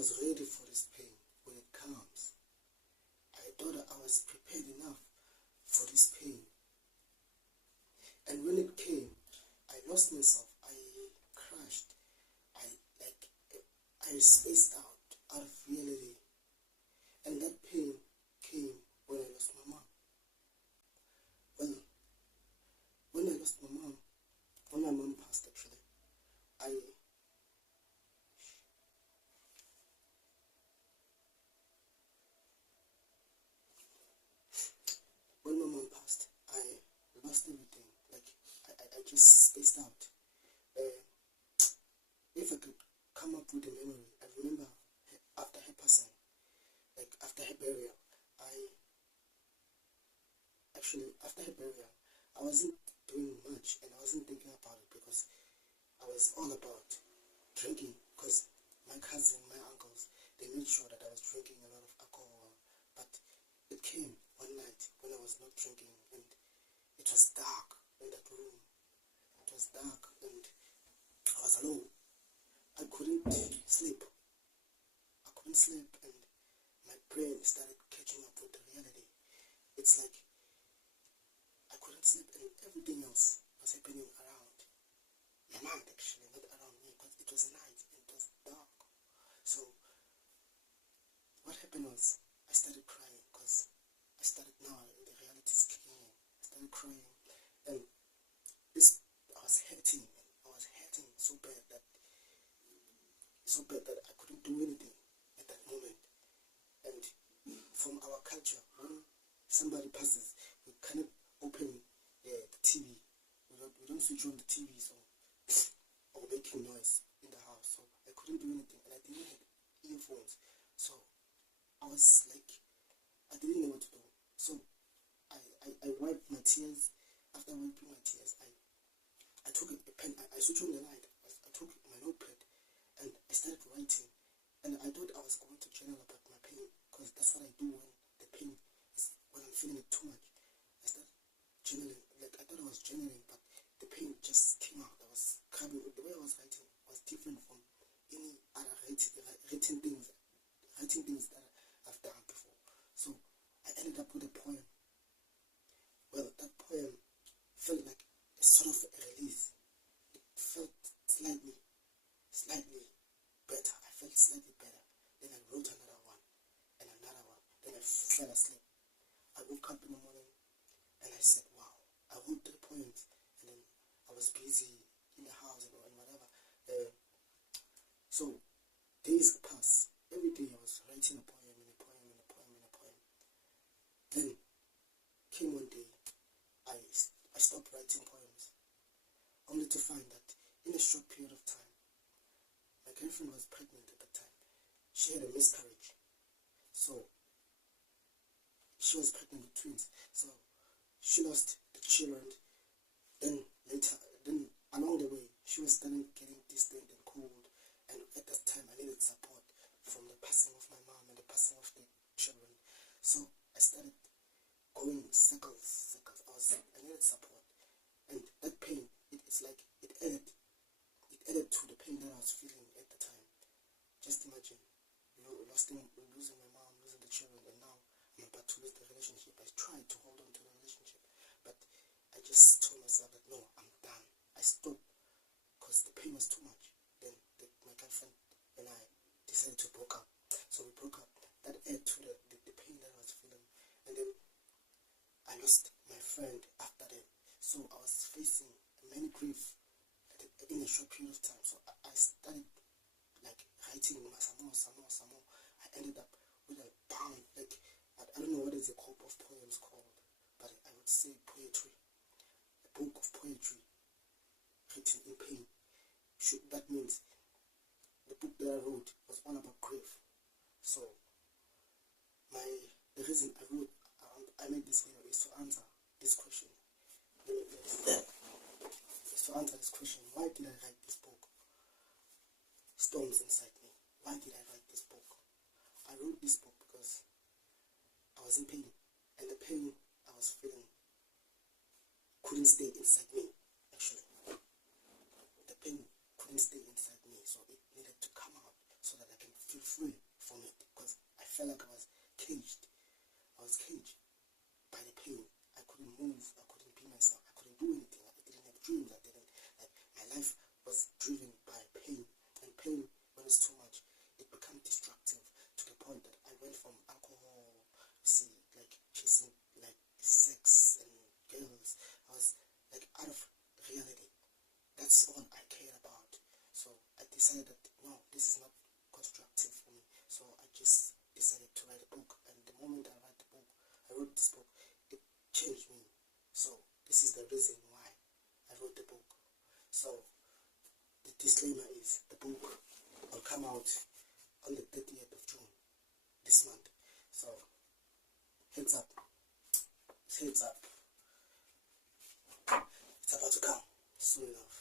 was ready for this pain when it comes. I thought I was prepared enough for this pain. And when it came, I lost myself. I crashed. I spaced out of reality. And that pain came when I lost my mom. Well, when I lost my mom, when my mom passed actually, when my mom passed, I lost everything. Like, I just spaced out. If I could come up with a memory, I remember after her passing, like after her burial, after her burial, I wasn't doing much and I wasn't thinking about it because I was all about drinking, because my cousin, my uncles, they made sure that I was drinking a lot of alcohol. But it came one night when I was not drinking and it was dark in that room. It was dark and I was alone. I couldn't sleep. And my brain started catching up with the reality. It's like I couldn't sleep and everything else was happening around my mind, actually, not around me, because it was night and it was dark. So what happened was I started crying because I started now, the reality is kicking in. I started crying and I was hurting so bad that I couldn't do anything at that moment. And from our culture, when somebody passes, we cannot open the TV. We don't switch on the TV or making noise in the house. So I couldn't do anything and I didn't have earphones. So I was like, I didn't know what to do. So I wiped my tears. After wiping my tears, I took a pen, I switched on the light. I took my notepad and I started writing. And I thought I was going to journal about my pain, because that's what I do when the pain is, when I'm feeling it too much. I started journaling, like I thought I was journaling, but the pain just came out. I was coming, the way I was writing was different from any other writing things that I've done before. So I ended up with a poem. Well, that poem felt like a sort of a release. It felt slightly better. I felt slightly better. Then I wrote another one and another one. Then I fell asleep. I woke up in the morning and I said, wow, I wrote 3 poems. And then I was busy in the house and whatever. So days passed. Every day I was writing a poem and a poem and a poem and a poem. Then came one day, I stopped writing poems, only to find that in a short period of time, my girlfriend was pregnant at the time. She had a miscarriage. So she was pregnant with twins. So she lost the children. Then along the way, she was starting getting distant and cold. And at that time, I needed support from the passing of my mom and the passing of the children. So I started going in circles. I needed support. And that pain, it's like it added to the pain that I was feeling at the time. Just imagine, losing my mom, losing the children, and now I'm about to lose the relationship. I tried to hold on to the relationship, but I just told myself that no, I'm done. I stopped because the pain was too much. Then my girlfriend and I decided to break up. So we broke up. That added to the pain that I was feeling. And then I lost my friend after that. So I was facing many grief in a short period of time. So I started like writing some more. I ended up with a bound, like I don't know what is a group of poems called, but I would say poetry. A book of poetry written in pain. That means the book that I wrote was all about grief. So the reason I made this video is to answer this question. Why did I write this book? Storms inside me. Why did I write this book? I wrote this book because I was in pain, and the pain I was feeling couldn't stay inside me, actually. The pain couldn't stay inside me, so it needed to come out so that I can feel free. felt like I was caged. I was caged by the pain. I couldn't move. I couldn't be myself. I couldn't do anything. I didn't have dreams. I didn't, like, my life was driven by pain. And pain, when it's too much, it becomes destructive to the point that I went from alcohol, see, like chasing like sex and girls. I was like out of reality. That's all I cared about. So I decided that no, this is not constructive for me. So I just decided to write a book. And the moment I wrote this book, it changed me. So this is the reason why I wrote the book. So the disclaimer is the book will come out on the 30th of June this month. So heads up. It's about to come soon enough.